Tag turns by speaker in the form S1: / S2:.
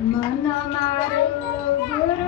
S1: મન મારું ગુરુ